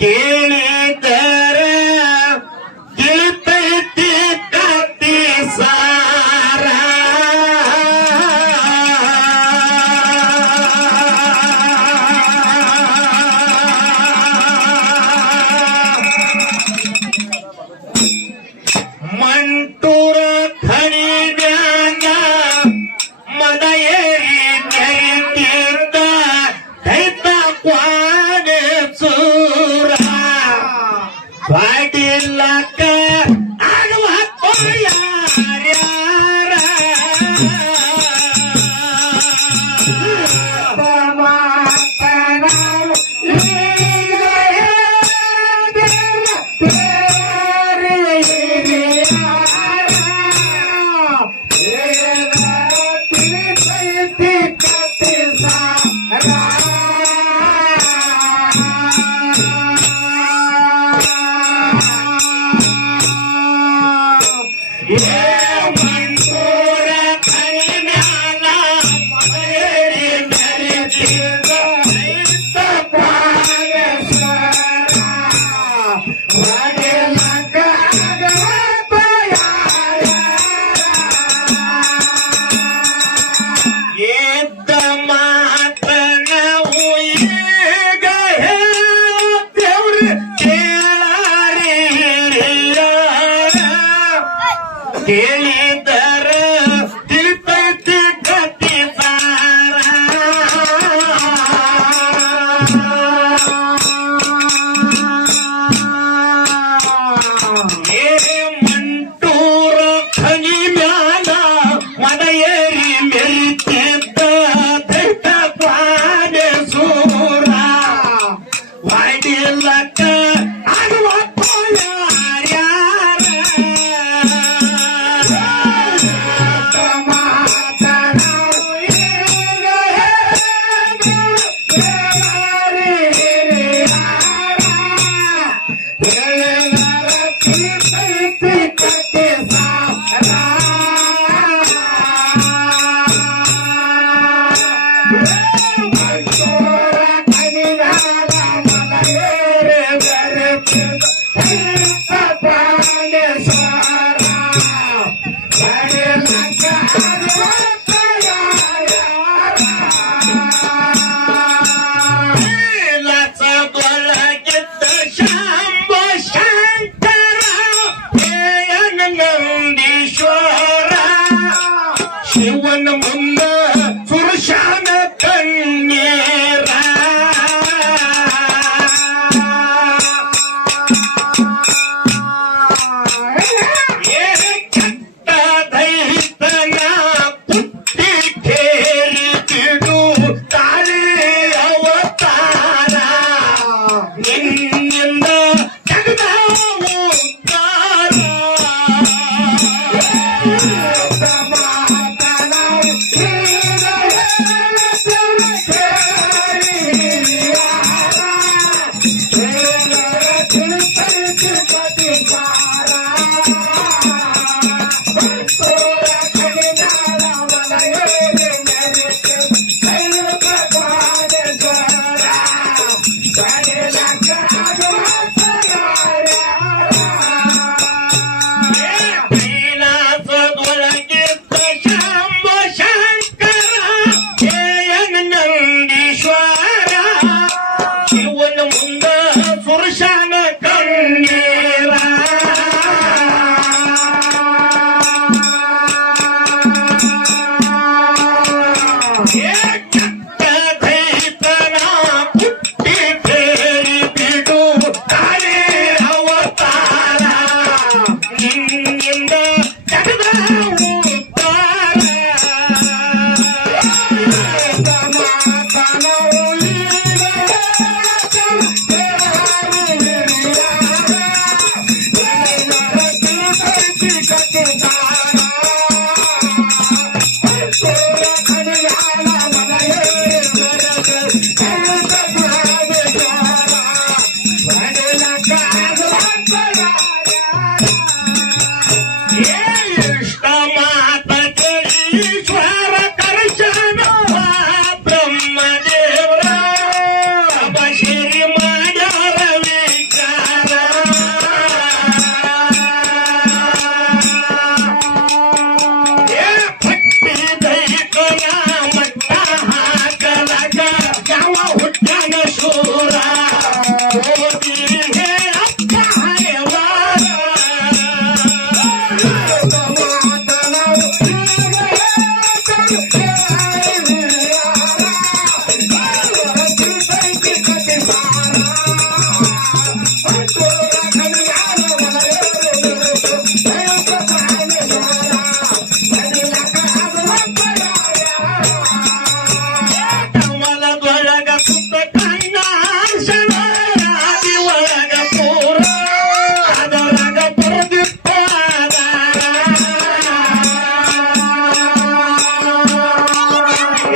ಕೇಳಿದರ ತಿಳಿತೈತಿ ಕತ್ತಿ ಸಾರ ಮಂಟೂರ ಖಣಿವ್ಯಾಗ ಮದ ಏರಿ ಮೆರಿತಿದ್ದ ದೈತ ಕ್ವಾನೆ ಸೂರ ಪಾಡಿಲ್ಲಕ ಆಡುವ ಯಾರ್ಯಾರ ಮಂಟೂರ ಖಣಿವ್ಯಾಗ ಮದ ಏರಿ ಮೆರಿತಿದ್ದ ದೈತ ಕ್ವಾನೆ ಸೂರ ಪಾಡಿಲ್ಲಕ ಆಡುವ ಎದ್ದ ಮಾತನ ಈಗ ಹೇಳುತ್ತೇವ್ರಿ ಕೇಳಾರಿ ಕೇಳಿದರ ತಿಳಿತೈತಿ ಕತ್ತಿ ಸಾರ ಮಂಟೂರ ಖಣಿವ್ಯಾಗ ಮದ ಏರಿ ಮೆರಿತಿದ್ದ ದೈತ ಕ್ವಾನೆ ಸೂರ ಪಾಡಿಲ್ಲಕ ಆಡುವ ಯಾರ್ಯಾರ ಮಂಟೂರ ಖಣಿವ್ಯಾಗ ಮದ ಏರಿ ಸೂರ ಓದಿ ಹೇಳಪ್ಪ ಹಳೆವಾರ. ಕಮಲದೊಳಗ ಸುತ್ತ ಕಣ್ಣಾಶನ ರಾದಿ ಒಳಗ ಪೂರ ಅದರೊಳಗ ಬರೆದಿಪ್ಪಾದ.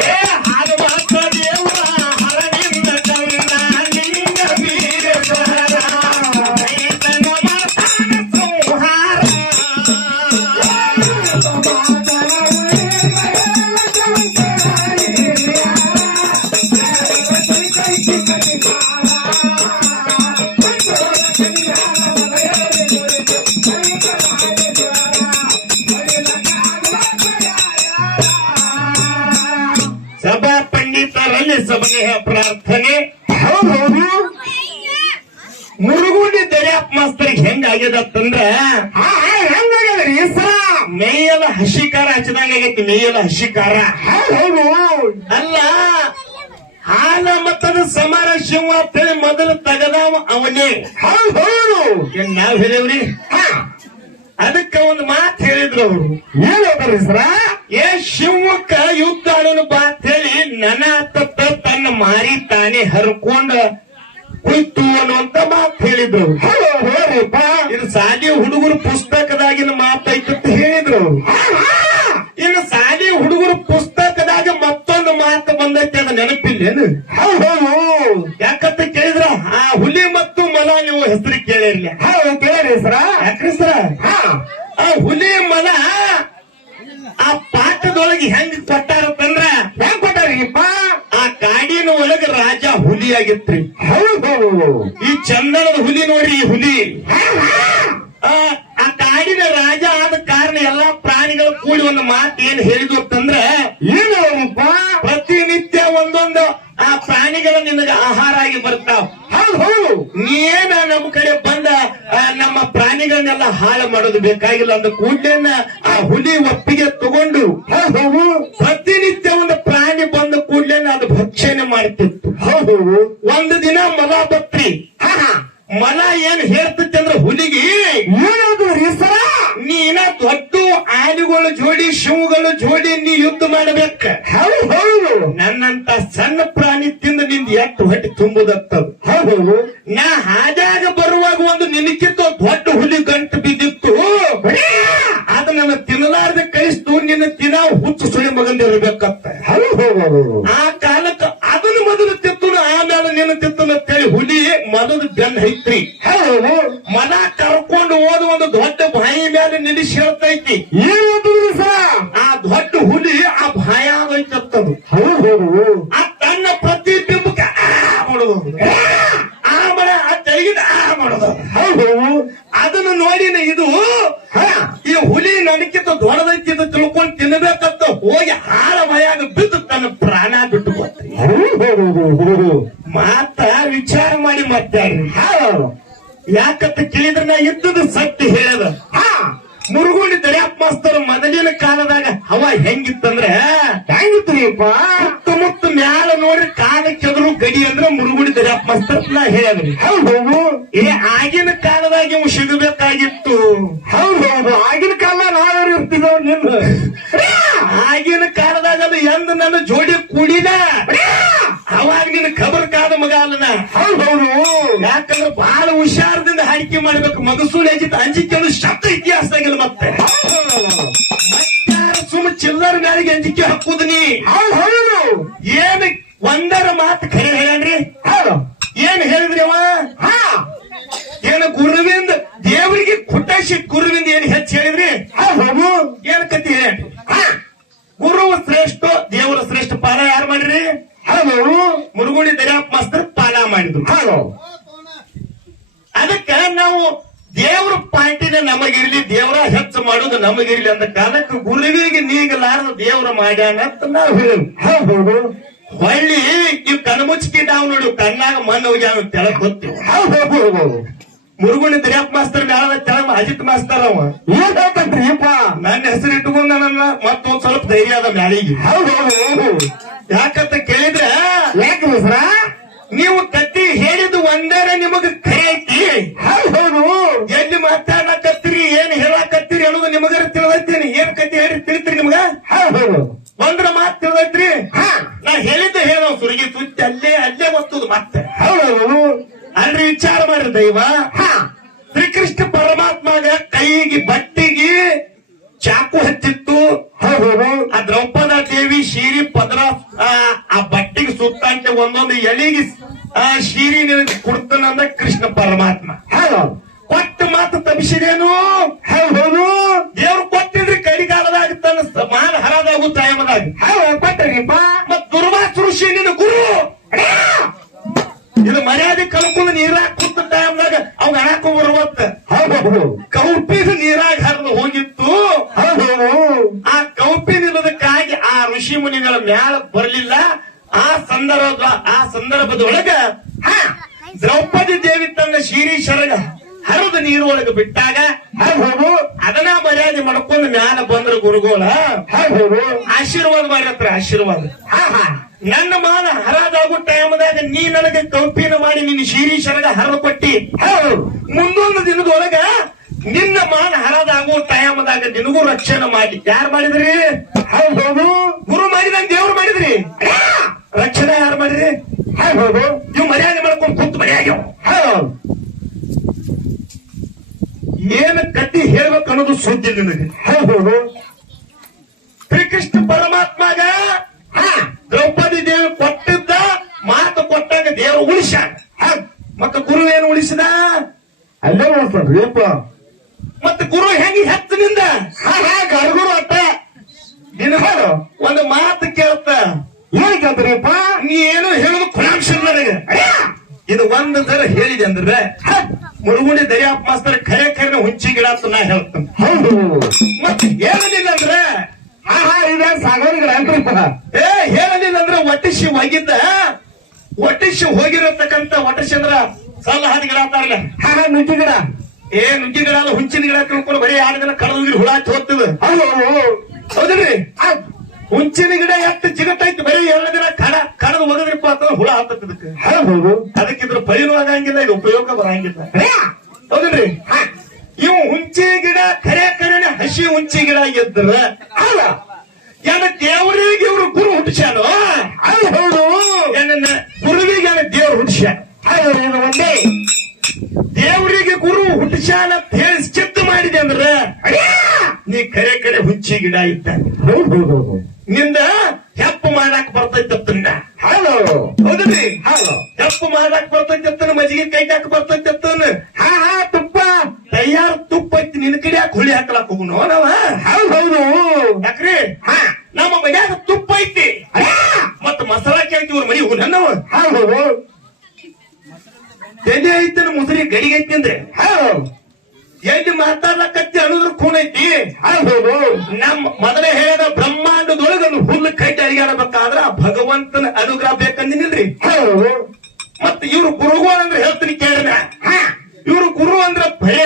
ಏ ಹನುಮಂತ ದೇವರ ಹರನಿಂದ ಕವಿನ ಲಿಂಗ ಬೀರೇಶ್ವರ ರೈತನ ಮಾತಾನ ಸಂಹಾರ. ಸಭಾ ಪಂಡಿತರಲ್ಲಿ ಸಭೆಯ ಪ್ರಾರ್ಥನೆ. ಹೌದೌದು, ಮುರುಗುಂಡಿ ದರ್ಯಾಪ್ ಮಾಸ್ತರಿಗೆ ಹೆಂಗಾಗ್ಯದತ್ತಂದ್ರ ಹೆಂಗಾಗ್ಯದ್ರಿ ಸರ ಮೇಯಲ ಹಸಿಕಾರ ಹಚ್ಚಿದಂಗ ಆಗೈತಿ. ಮೇಯಲ ಹಸಿಕಾರ ಹೌದು ಅಲ್ಲ, ಹಾಲ ಮತ್ತದ ಸಮಾರ ಶಿವ ಅಂತೇಳಿ ಮೊದಲು ತಗದಾವ ಅವನೇ. ಹೌದು ನಾವ್ ಹೇಳೇವ್ರಿ. ಅದಕ್ಕ ಒಂದು ಮಾತು ಹೇಳಿದ್ರು ಅವರು. ಏನ್ ಹೇಳ್ತಾರ್ರಿ ಸರ? ಏ ಶಿವಕ್ಕ ಯುದ್ಧ ಆಡೋನು ಬಾ ಅಂತ ಹೇಳಿ ನನ್ನ ತತ್ತ ತನ್ನ ಮಾರಿ ತಾನೇ ಹರ್ಕೊಂಡ ಕುಯ್ತು ಅನ್ನುವಂತ ಮಾತು ಹೇಳಿದ್ರು. ಇದು ಸಾಲಿ ಹುಡುಗರು ಪುಸ್ತಕದಾಗಿನ ಮಾತೈತಂತ ಹೇಳಿದ್ರು. ಇನ್ನು ಸಾಲಿ ಹುಡುಗರು ಪುಸ್ತಕದಾಗ ಮತ್ತೊಂದು ಮಾತು ಬಂದೈತೆ, ಅದ ನೆನಪಿಲ್ಲೇನು? ಹೌದು, ಯಾಕಂತ ಕೇಳಿದ್ರ ಆ ಹುಲಿ ಮತ್ತು ಮಲ ನೀವು ಹೆಸರು ಕೇಳಿರ್ಲಿ. ಕೇಳಿ ಸರ. ಯಾಕ್ರಿ ಸರ? ಆ ಹುಲಿ ಮಲ ಆ ಪಾಠದೊಳಗೆ ಹೆಂಗ್ ಕೊಟ್ಟಾರತ್ತಂದ್ರ ಹೆಂಗ್ ಕೊಟ್ಟಾರಿಪ್ಪ? ಆ ಕಾಡಿನ ಒಳಗ ರಾಜ ಹುಲಿ ಆಗಿತ್ರಿ. ಹೌದು, ಈ ಚಂದನದ ಹುಲಿ ನೋಡ್ರಿ, ಈ ಹುಲಿ ಆ ಕಾಡಿನ ರಾಜ ಆದ ಕಾರಣ ಎಲ್ಲಾ ಪ್ರಾಣಿಗಳು ಕೂಡಿ ಒಂದು ಮಾತು ಏನ್ ಹೇಳಿದ್ವು ಅಂತಂದ್ರ ಏನಪ್ಪ, ಪ್ರತಿನಿತ್ಯ ಒಂದೊಂದು ಆ ಪ್ರಾಣಿಗಳು ನಿನಗೆ ಆಹಾರ ಆಗಿ ಬರ್ತಾವ. ಹೌದು, ನೀನ ನಮ್ಮ ಕಡೆ ಬಂದ ನಮ್ಮ ಪ್ರಾಣಿಗಳನ್ನೆಲ್ಲ ಹಾಳು ಮಾಡೋದು ಬೇಕಾಗಿಲ್ಲ ಅಂದ ಕೂಡಲೇನ ಆ ಹುಲಿ ಒಪ್ಪಿಗೆ ತಗೊಂಡು ಪ್ರತಿನಿತ್ಯ ಒಂದು ಪ್ರಾಣಿ ಬಂದ ಕೂಡಲೇನ ಅದು ಭಕ್ಷಣೆ ಮಾಡ್ತಿತ್ತು. ಹೌದು, ಒಂದು ದಿನ ಮಲ ಬತ್ರಿ. ಮಲ ಏನ್ ಹೇಳ್ತೈತಿ ಅಂದ್ರೆ ಹುಲಿಗಿ ಸರ, ನೀನ ದೊಡ್ಡ ಆನೆಗಳು ಜೋಡಿ ಶಿವಗಳು ಜೋಡಿ ನೀ ಯುದ್ಧ ಮಾಡಬೇಕ. ಹೌದು, ನನ್ನಂತ ಸಣ್ಣ ಪ್ರಾಣಿ ತಿಂದು ನಿಂದ ಎಷ್ಟು ಹೊಟ್ಟೆ ತುಂಬುದತ್ತದು. ಹೌದು, ನಾ ಹಾಜಾಗ ಬರುವಾಗ ಒಂದು ನಿನಕ್ಕಿಂತ ದೊಡ್ಡ ಹುಲಿ ಗಂಟು ಬಿದ್ದಿತ್ತು, ಅದು ನನ್ನ ತಿನ್ನಲಾರ್ದ ಕಳಿಸ್ತು, ನಿನ್ನ ತಿನ್ನ ಹುಚ್ಚು ಸುಳಿ ಮಗಂದಿರ್ಬೇಕತ್ತ. ಆ ಕಾಲಕ್ಕೆ ಅದನ್ನು ಮೊದಲು ತಿತ್ತುನು ಆಮೇಲೆ ನಿನ್ನ ತಿತ್ತನು ಅಂತೇಳಿ ಹುಲಿ ಮೊದಲು ಬೆನ್ನ ಐತ್ರಿ. ಮನ ಕರ್ಕೊಂಡು ಹೋದ ಒಂದು ದೊಡ್ಡ ಬಾಯಿ ಮೇಲೆ ನಿಲ್ಲಿಸಿ ಹೇಳ್ತೈತಿ. ಆ ದೊಡ್ಡ ಹುಲಿ ಆ ಭಯ ಆಗೈತತ್ತದು. ಆ ತನ್ನ ಪ್ರತಿಬಿಂಬಕ್ಕೆ ಮಾಡೋದು, ಆ ಮರ ಆ ತೆಗಿದ ಮಾಡೋದು. ಅದನ್ನು ನೋಡಿನ ಇದು ಈ ಹುಲಿ ನನಕ್ಕಿಂತ ದೊಡ್ಡದೈತಿ ಅಂತ ತಿಳ್ಕೊಂಡು ತಿನ್ನಬೇಕಂತ ಹೋಗಿ ಹಾಳ ಭಯಾಗ ಬಿದ್ದು ತನ್ನ ಪ್ರಾಣ ಬಿಟ್ಟು ಬರ್ತೀವಿ. ಮಾತ ವಿಚಾರ ಮಾಡಿ ಮಾತಾಡ್ರಿ. ಯಾಕಂತ ಕೇಳಿದ್ರೆ ನಾ ಇದ್ದದ್ದು ಸತ್ಯ ಹೇಳದ. ಮುರುಗುಂಡಿ ದರ್ಯಾಪ್ ಮಾಸ್ತರು ಮೊದಲಿನ ಕಾಲದಾಗ ಹವ ಹೆಂಗಿತ್ತಂದ್ರೆ ಹೆಂಗಿತ್ರಿಪ್ಪ, ಸುತ್ತಮುತ್ತ ಮ್ಯಾಲ ನೋಡ್ರಿ ಕಾಲ ಕೆದರು ಗಡಿ ಅಂದ್ರೆ ಮುರುಗುಂಡಿ ದರ್ಯಾಪ್ ಮಾಸ್ತರ್ ನಾ ಹೇಳಿದ್ರಿ. ಹೌದು, ಏ ಆಗಿನ ಕಾಲದಾಗ ಇವ್ ಸಿಗಬೇಕಾಗಿತ್ತು. ಹೌದು, ಆಗಿನ ಕಾಲ ನಾವ್ಯಾರು ಇರ್ತಿದ್ದವ ನಿನ್ನ. ಆಗಿನ ಕಾಲದಾಗ ಅದು ಎಂದ ನನ್ನ ಜೋಡಿ ಕೂಡಿದ ಅವಾಗ ನಿನ್ನ ಖಬರ್ ಕಾದ ಮಗ ಅಲ್ಲನ. ಹೌದು, ಯಾಕಂದ್ರೆ ಬಹಳ ಹುಷಾರದಿಂದ ಹಾಡಿಕೆ ಮಾಡ್ಬೇಕು. ಮಗಸೂಳಿ ಅಂಜಿಕೆ ಅನ್ನೋ ಶಬ್ದ ಇತಿಹಾಸದಾಗಿಲ್ಲ. ಮತ್ತೆ ಸುಮ್ಮ ಚಿಲ್ಲರ ಗಾಳಿಗೆ ಅಂಜಿಕೆ ಹಾಕುದು ನೀ. ಏನ್ ಒಂದರ ಮಾತು ಖರೆ ಹೇಳನ್ರಿ. ಏನ್ ಹೇಳಿದ್ರಿ ಅವ? ಏನು ಗುರುವಿಂದ ದೇವರಿಗೆ ಖುಟ್ಟಾಶಿ ಗುರುವಿಂದ ಏನ್ ಹೆಚ್ಚು ಹೇಳಿದ್ರಿ? ಏನ್ ಕತಿ ಹೇಳಿ? ಗುರು ಶ್ರೇಷ್ಠ, ದೇವರ ಶ್ರೇಷ್ಠ. ಪಾಲ ಯಾರು ಮಾಡಿರಿ? ಮುರುಗುಂಡಿ ದರ್ಯಾಪ್ ಮಾಸ್ತರ್ ಪಾಲ ಮಾಡಿದ್ರು. ಅದಕ್ಕ ನಾವು ದೇವ್ರ ಪಾರ್ಟಿನ ನಮಗಿರ್ಲಿ, ದೇವರ ಹೆಚ್ಚು ಮಾಡೋದು ನಮಗಿರ್ಲಿ ಅಂದ ಕಾಲಕ್ಕೆ ಗುರುವಿಗೆ ನೀಗಲಾರದು ದೇವ್ರ ಮಾಡ್ಯಾನ ಅಂತ ನಾವು ಹೇಳಿ. ಹೊಳ್ಳಿ ಇವ್ ಕಣ್ಮುಚ್ಕಿ ನಾವು ನೋಡಿ ಕಣ್ಣಾಗ ಮಣ್ಣು ಹೋಗ್ಯಾವ ತೆಳಗ್ ಗೊತ್ತು ಹೌದು ಮುರುಗುಣಿ ದರ್ಯಾಪ್ ಮಾಸ್ತರ್ ಮ್ಯಾಲ ತೆಳಗ್ ಅಜಿತ್ ಮಾಸ್ತರ್ ಅವ ಏನ್ ಹೇಳ್ತಂತ್ರಿ ಯಪ್ಪ ನನ್ನ ಹೆಸರು ಇಟ್ಕೊಂಡ ನನ್ನ ಮತ್ತೊಂದ್ ಸ್ವಲ್ಪ ಧೈರ್ಯ ಅದ ಮ್ಯಾಲಿಗೆ ಹೌದು ಯಾಕಂತ ಕೇಳಿದ್ರೆ ಯಾಕ್ರಿ ಸರ ನೀವು ಕತ್ತಿ ಹೇಳಿದ್ದು ಒಂದೇನೆ ನಿಮಗ ಕೈ ಐತಿ ಹೌದು ಎಲ್ಲಿ ಮಾತಾಡಕತ್ತೀರಿ ಏನ್ ಹೇಳಕತ್ತೀರಿ ಅನ್ನೋದು ನಿಮಗಾರ ತಿಳಿದೈತೀನಿ ಏನ್ ಕತ್ತಿ ಹೇಳಿ ತಿಳಿತ್ರಿ ನಿಮ್ಗ ಹೌದು ಒಂದ್ರ ಮಾತು ತಿಳಿದೈತ್ರಿ ಹಾ ನಾ ಹೇಳಿದ್ದು ಹೇಳೋ ಸುರಿಗೆ ಸುತ್ತಿ ಅಲ್ಲೇ ಒತ್ತುದು ಮತ್ತೆ ಹೌದು ಅಲ್ರಿ ವಿಚಾರ ಮಾಡ್ರಿ ದೈವ ಹಾ ಶ್ರೀಕೃಷ್ಣ ಪರಮಾತ್ಮಗ ಕೈಗೆ ಬಟ್ಟಿಗೆ ಚಾಕು ಹಚ್ಚಿತ್ತು ಹೌದು ಆ ದ್ರೌಪದ ದೇವಿ ಶೀರಿ ಪದರ ಆ ಬಟ್ಟಿಗೆ ಸುತ್ತಂತೆ ಒಂದೊಂದು ಎಳಿಗೆ ಶೀರಿ ನಿನಗೆ ಕೊಡ್ತಾನಂದ ಕೃಷ್ಣ ಪರಮಾತ್ಮ ಹೌದು ಕೊಟ್ಟ ಮಾತು ತಪ್ಪಿಸಿದೇನು ಹೌದು ದೇವ್ರು ಕೊಟ್ಟಿದ್ರಿ ಕಡಿಗಾಲದಾಗ ತನ್ನ ಮಾನ ಹರಾದಾಗು ಟೈಮದಾಗ ಹೌದು ಕೊಟ್ಟರಿಪ್ಪ ಮತ್ ದುರ್ವಾಸ ಋಷಿ ನಿನ್ನ ಗುರು ಇದು ಮರ್ಯಾದೆ ಕಲ್ಕೊಂಡು ನೀರಾಗ ಕೂತ ಟೈಮ್ದಾಗ ಅವ್ ಹಣಕು ಬರುವತ್ತ ಹೌದು ಕೌಪಿನ ನೀರಾಗ ಹರಿದು ಹೋಗಿತ್ತು ಹೌದು ಆ ಕೌಪಿನಿಲ್ಲದಕ್ಕಾಗಿ ಆ ಋಷಿ ಮುನಿಗಳ ಮ್ಯಾಲ ಬರಲಿಲ್ಲ ಆ ಸಂದರ್ಭದೊಳಗ ದ್ರೌಪದಿ ದೇವಿ ತನ್ನ ಶೀರಿ ಶರಗ ಹರಿದ ನೀರು ಒಳಗೆ ಬಿಟ್ಟಾಗ ಹೌದು ಅದನ್ನ ಮರ್ಯಾದೆ ಮಾಡ್ಕೊಂಡು ಮ್ಯಾಲ ಬಂದ್ರ ಗುರುಗೋಳ ಹೌದು ಆಶೀರ್ವಾದ ಮಾಡಿರತ್ರ ಆಶೀರ್ವಾದ ಹಾ ಹಾ ನನ್ನ ಮಾನ ಹರಾದಾಗೋ ಟೈಮದಾಗ ನೀ ನನಗೆ ಕೌಪಿನ ಮಾಡಿ ನಿನ್ನ ಶೀರಿ ಶರಗ ಹರಿದು ಕೊಟ್ಟಿ ಹೌದು ಮುಂದೊಂದು ದಿನದೊಳಗ ನಿನ್ನ ಮಾನ ಹರಾದಾಗೋ ಟೈಮದಾಗ ನಿನಗೂ ರಕ್ಷಣೆ ಮಾಡಿ ಯಾರು ಮಾಡಿದ್ರಿ ಹೌದು ಗುರು ಮಾಡಿದಂಗ ದೇವ್ರು ಮಾಡಿದ್ರಿ ರಕ್ಷಣೆ ಯಾರು ಮಾಡಿದ್ರಿ ಹೌದು ನೀವು ಮರ್ಯಾದೆ ಮಾಡ್ಕೊಂಡು ಕೂತು ಮರ್ಯಾದೆ ಹೌದು ಏನ್ ಕಟ್ಟಿ ಹೇಳ್ಬೇಕು ಅನ್ನೋದು ಸುದ್ದಿ ನಿನಗೆ ಹೌದು ಶ್ರೀಕೃಷ್ಣ ಪರಮಾತ್ಮಗ ದ್ರೌಪದಿ ದೇವಿ ಕೊಟ್ಟಿದ್ದ ಮಾತು ಕೊಟ್ಟಾಗ ದೇವರು ಉಳಿಸ್ಯಾನ ಮತ್ತೆ ಗುರು ಏನು ಉಳಿಸಿದ ಅಲ್ಲೇ ನೋಡ್ತಾನ್ರಿ ಯಪ್ಪ ಮತ್ತೆ ಗುರು ಹೆಂಗೆ ಹೆತ್ತನಿಂದ ಗರ್ಗುರು ಅಟ್ಟ ನಿನ್ನ ಒಂದು ಮಾತು ಕೇಳ್ತ ಏನ್ ಕೇಳ್ತಾರಿಪ್ಪ ನೀ ಏನು ಹೇಳೋದು ಖುಲಾಂಶ ನನಗೆ ಇದು ಒಂದು ದರ ಹೇಳಿದೆ ಅಂದ್ರೆ ಮುಳುಗುಂಡಿ ದರ್ಯಾಪ್ ಮಾಸ್ತರ್ ಖರೆ ಖರೆ ಹುಂಚಿ ಗಿಡ ಅಂತ ನಾ ಹೇಳ್ತೇನೆ ಹೌದು ಮತ್ತೆ ಹೇಳಲಿಲ್ಲ ಅಂದ್ರೆ ಇದೇ ಸಾಗೋರಿಗಳ ಅನ್ರಿಪ್ಪ ಹೇಳಲಿಲ್ಲ ಅಂದ್ರೆ ಒಟ್ಟಿಸಿ ಹೋಗಿದ್ದ ಒಟ್ಟಿಸಿ ಹೋಗಿರತಕ್ಕಂತ ಒಟ್ಟಿಸಿ ಅಂದ್ರ ಸಲ್ಲ ಹಾದಿ ಗಿಡ ಅಂತಾರಲ್ಲ ನುಗ್ಗಿ ಗಿಡ ನುಗ್ಗಿ ಗಿಡ ಅಲ್ಲ ಹುಂಚಿನ ಗಿಡ ತಿಳ್ಕೊಂಡು ಬರೀ 2 ದಿನ ಕಳೆದು ಹುಳ ಹಚ್ಚಿ ಹೋಗ್ತದ ಹೌದು ಹೌದ್ರಿ ಹುಂಚಿನ ಗಿಡ ಎಷ್ಟು ಜಿಗಟೈತಿ ಬರೀ 2 ದಿನ ಕಡದು ಹೋಗದ್ರಿಪ್ಪ ಅಂತ ಹುಳ ಹತ್ತದಕ್ಕೆ ಹೌದು ಅದಕ್ಕಿದ್ರ ಪೈನು ಆಗಂಗಿಲ್ಲ ಇದು ಉಪಯೋಗ ಬರಂಗಿಲ್ಲ ಹೌದ್ರಿ ಇವು ಹುಂಚಿ ಗಿಡ ಖರೆ ಖರೇನೆ ಹಸಿ ಹುಂಚಿ ಗಿಡ ಇದ್ರ ಅಲ್ಲ ಏನ ದೇವರಿಗೆ ಇವ್ರು ಗುರು ಹುಟ್ಟಿಸ್ಯಾನು ಹೌದು ಏನನ್ನ ಗುರುವಿಗೆ ದೇವ್ರು ಹುಟ್ಟಿಸ್ಯಾನ ಒಂದೇ ದೇವರಿಗೆ ಗುರು ಹುಟ್ಟಿಸ್ಯಾನ ಅಂತ ಹೇಳಿ ಚಿತ್ತ ಮಾಡಿದೆ ಅಂದ್ರೆ ನೀ ಖರೆ ಖರೆ ಹುಂಚಿ ಗಿಡ ಇದ್ದಾನೆ ಹೌದು ನಿಂದ ಹೆಪ್ಪು ಮಾಡಾಕ್ ಬರ್ತೈತನ್ನ ಹಲೋ ಹೌದ್ರಿ ಹಲೋ ಹೆಪ್ಪು ಮಾಡಾಕ್ ಬರ್ತೈತನ್ನ ಮಜ್ಜಿಗೆ ಕೈಗಾಕ ಬರ್ತೈತನ್ನ ತುಪ್ಪ ತಯಾರು ತುಪ್ಪ ಐತಿ ನಿನ್ ಕಡೆ ಯಾಕೆ ಹುಳಿ ಹಾಕಲಾಕ್ ಹೋಗುನು ನಾವ ಹೌದು ಯಾಕ್ರಿ ನಮ್ಮ ಮನ್ಯಾಗ ತುಪ್ಪ ಐತಿ ಮತ್ತ ಮಸಾಲಾ ಕೇಳ್ತಿ ಇವ್ರ ಮನಿ ಹೋಗುಣ ನಾವು ಹೌದು ತೆನೆ ಐತನ ಮುದ್ರಿ ಗಡಿಗೆ ಐತಿ ಅಂದ್ರೆ ಹೌದು ಎಲ್ಲಿ ಮಾತಾಡ್ಲಕತ್ತಿ ಅನ್ನೋದ್ರ ಖೂನ್ ಐತಿ ಹೌದು ನಮ್ಮ ಮೊದಲೇ ಹೇಳಿದ ಬ್ರಹ್ಮಾಂಡದೊಳಗ ಹುಲ್ಲು ಕೈಟಿ ಅಡಿಗಾಡಬೇಕಾದ್ರ ಭಗವಂತನ ಅನುಗ್ರಹ ಬೇಕಂದಿನಿಲ್ರಿ ಹೌದು ಮತ್ತ ಇವ್ರು ಗುರುಗಳು ಅಂದ್ರೆ ಹೇಳ್ತೀನಿ ಕೇಳಿದ ಇವ್ರು ಗುರು ಅಂದ್ರ ಭಯ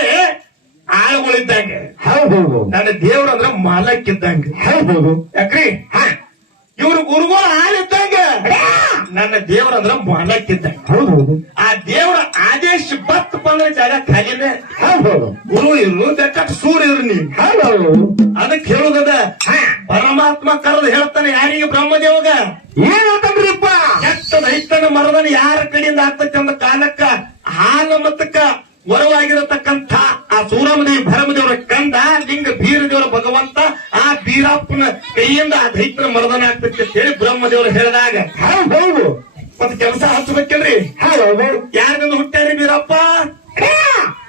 ಆಳುಗಳಿದ್ದಂಗೆ ಹೌದು ನನ್ನ ದೇವ್ರ ಅಂದ್ರ ಮಾಲಕ್ಕಿದ್ದಂಗೆ ಹೌದು ಯಾಕ್ರಿ ಇವ್ರು ಗುರುಗಳು ಆಳಿದ್ದಂಗ ನನ್ನ ದೇವ್ರ ಅಂದ್ರ ಮಾಲಕ್ಕಿದ್ದಂಗೆ ಹೌದು ಆ ದೇವ್ರ ಆದೇಶ ಬತ್ತಪ್ಪ ಅಂದ್ರೆ ಜಾಗ ಖಾಲಿನೇ ಹೌದು ಗುರು ಇರು ಬೇಕಾದ್ರೆ ಸೂರ್ಯ ಇರು ನೀವು ಹೌದು ಅದಕ್ಕೆ ಹೇಳುದದ ಪರಮಾತ್ಮ ಕರೆದು ಹೇಳ್ತಾನೆ ಯಾರಿಗೆ ಬ್ರಹ್ಮದೇವಗ ಏನಂತಂದ್ರಿಪ್ಪ ಕೆಟ್ಟ ರೈತನ ಮರದನ ಯಾರ ಕಡೆಯಿಂದ ಆಗ್ತೈತೆ ಅಂದ ಕಾಲಕ್ಕ ಹಾಲ ಮತಕ್ಕ ವರವಾಗಿರತಕ್ಕಂಥ ಆ ಸೂರಮದೇವಿ ಭರಮದೇವರ ಕಂದ ಲಿಂಗ ಬೀರದೇವರ ಭಗವಂತ ಆ ಬೀರಪ್ಪನ ಕೈಯಿಂದ ಆ ದೈತನ ಮರದನ ಆಗ್ತೈತೆ ಅಂತ ಹೇಳಿ ಬ್ರಹ್ಮದೇವರು ಹೇಳಿದಾಗ ಹೌದು ಮತ್ ಕೆಲಸ ಹಚ್ಚಬೇಕಲ್ರಿ ಹೌದು ಯಾರಿಂದ ಹುಟ್ಟ್ಯಾರಿ ಬೀರಪ್ಪ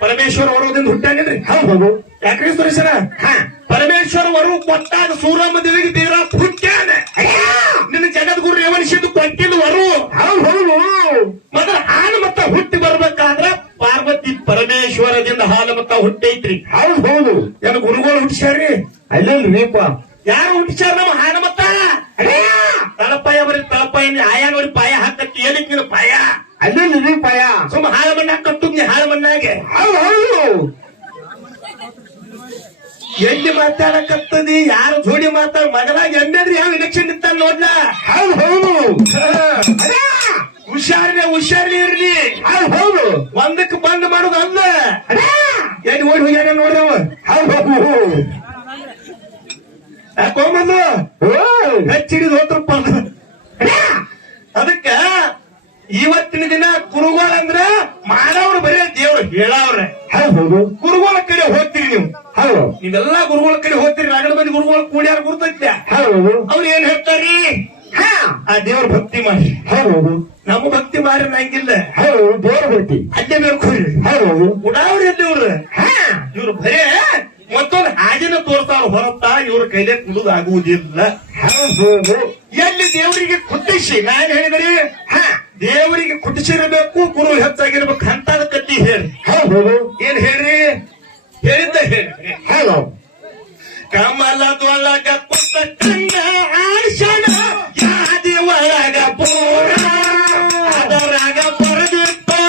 ಪರಮೇಶ್ವರ ವರದಿಂದ ಹುಟ್ಟ್ಯಾನಿಲ್ರಿ ಹೌದು ಯಾಕ್ರಿ ಸುರೇಶನ ಪರಮೇಶ್ವರ ವರ ಕೊಟ್ಟಾಗ ಸೂರಮದೇವಿಗೆ ಬೀರಪ್ಪ ಹುಟ್ಟ್ಯಾನ ನಿನ್ನ ಜಗದ್ಗುರು ರೇವಣಿಸಿದ್ದು ಕೊಟ್ಟಿದ್ದು ವರು ಹೌದು ಮೊದಲ ಹಾಲು ಮತ್ತ ಹುಟ್ಟಿ ಬರ್ಬೇಕಾದ್ರ ಪಾರ್ವತಿ ಪರಮೇಶ್ವರದಿಂದ ಹಾಲು ಮತ್ತ ಹುಟ್ಟೈತ್ರಿ ಹೌದು ಏನು ಗುರುಗಳು ಹುಟ್ಟಿಸ್ಯಾರಿ ಅಲ್ಲೇನ್ರಿಪ್ಪ ಯಾರು ಹುಟ್ಟಿಸ್ಯಾರ ನಮ್ಮ ಹಾಲು ಮತ್ತ ತಳಪಾಯ ಬರೀ ತಳಪಾಯ ಎಲ್ಲಿ ಮಾತಾಡಕತ್ತದಿ ಯಾರು ಜೋಡಿ ಮಾತಾಡ ಮಗಲಾಗ ಎಂದ್ರಿ ಯಾವ ಇಲೆಕ್ಷನ್ ಇತ್ತ ನೋಡ್ಲ. ಹೌದು ಹೌದು ಹುಷಾರ್ಲಿ ಇರ್ಲಿ. ಹೌದು ಒಂದಕ್ಕೆ ಬಂದ್ ಮಾಡೋದು ಅಲ್ಲ. ಎಲ್ಲಿ ಓಡಿ ಹೋಗ್ಯಾನ ನೋಡ್ರವ. ಹೌದು ಯಾಕೊಂಬಂದು ಹೆಚ್ಚಿಡಿದು ಹೋತ್ರಪ್ಪ. ಅದಕ್ಕ ಇವತ್ತಿನ ದಿನ ಕುರುಗೋಳಂದ್ರ ಮಾಡವ್ರು ಬರೀ ದೇವ್ರು ಹೇಳವ್ರೆ. ಹೌದು ಗುರುಗಳ ಕಡೆ ಹೋಗ್ತೀರಿ ನೀವು. ಹೌದು ನೀವೆಲ್ಲಾ ಗುರುಗಳ ಕಡೆ ಹೋಗ್ತೀರಿ. ರಗಡ ಮಂದಿ ಗುರುಗಳ ಕೂಡ್ಯಾರ ಗುರ್ತೈತ್ಯ. ಹೌದು ಅವ್ರು ಏನ್ ಹೇಳ್ತಾರಿ? ಆ ದೇವ್ರ ಭಕ್ತಿ ಮಾಡಿ. ಹೌದು ನಮ್ಮ ಭಕ್ತಿ ಮಾರಿ ನಂಗಿಲ್ಲ. ಹೌದು ದೇವ್ರ ಭಕ್ತಿ ಅಲ್ಲೇ ಬೇಕು. ಹೌದು ಉಡಾವ್ರಿ ಇವ್ರು. ಇವ್ರು ಬರೇ ಮತ್ತೊಂದು ಹಾಜಿನ ತೋರ್ತಾರ ಹೊರತ ಇವ್ರ ಕೈಲೇ ಕುಡುದಾಗುವುದಿಲ್ಲ. ಹೌದು ಎಲ್ಲಿ ದೇವರಿಗೆ ಕುಟ್ಟಿಸಿ ನಾನ್ ಹೇಳಿದ್ರಿ ದೇವರಿಗೆ ಕುಟ್ಟಿಸಿರಬೇಕು, ಗುರು ಹೆಚ್ಚಾಗಿರ್ಬೇಕು ಅಂತ ಕತ್ತಿ ಹೇಳಿ. ಹೌದು ಏನ್ ಹೇಳ್ರಿ? ಹೇಳಿದ್ದ ಹೇಳ್ರಿ. ಹಲೋ ಕಮಲದೊಳಗ ಪುಟ್ಟ ಕಂಡ ಆರ್ಷಣ ಯಾದಿ ಒಳಗ ಪೂರ ಅದರಾಗ ಬರೆದಿತ್ತು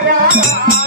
ಹೌದು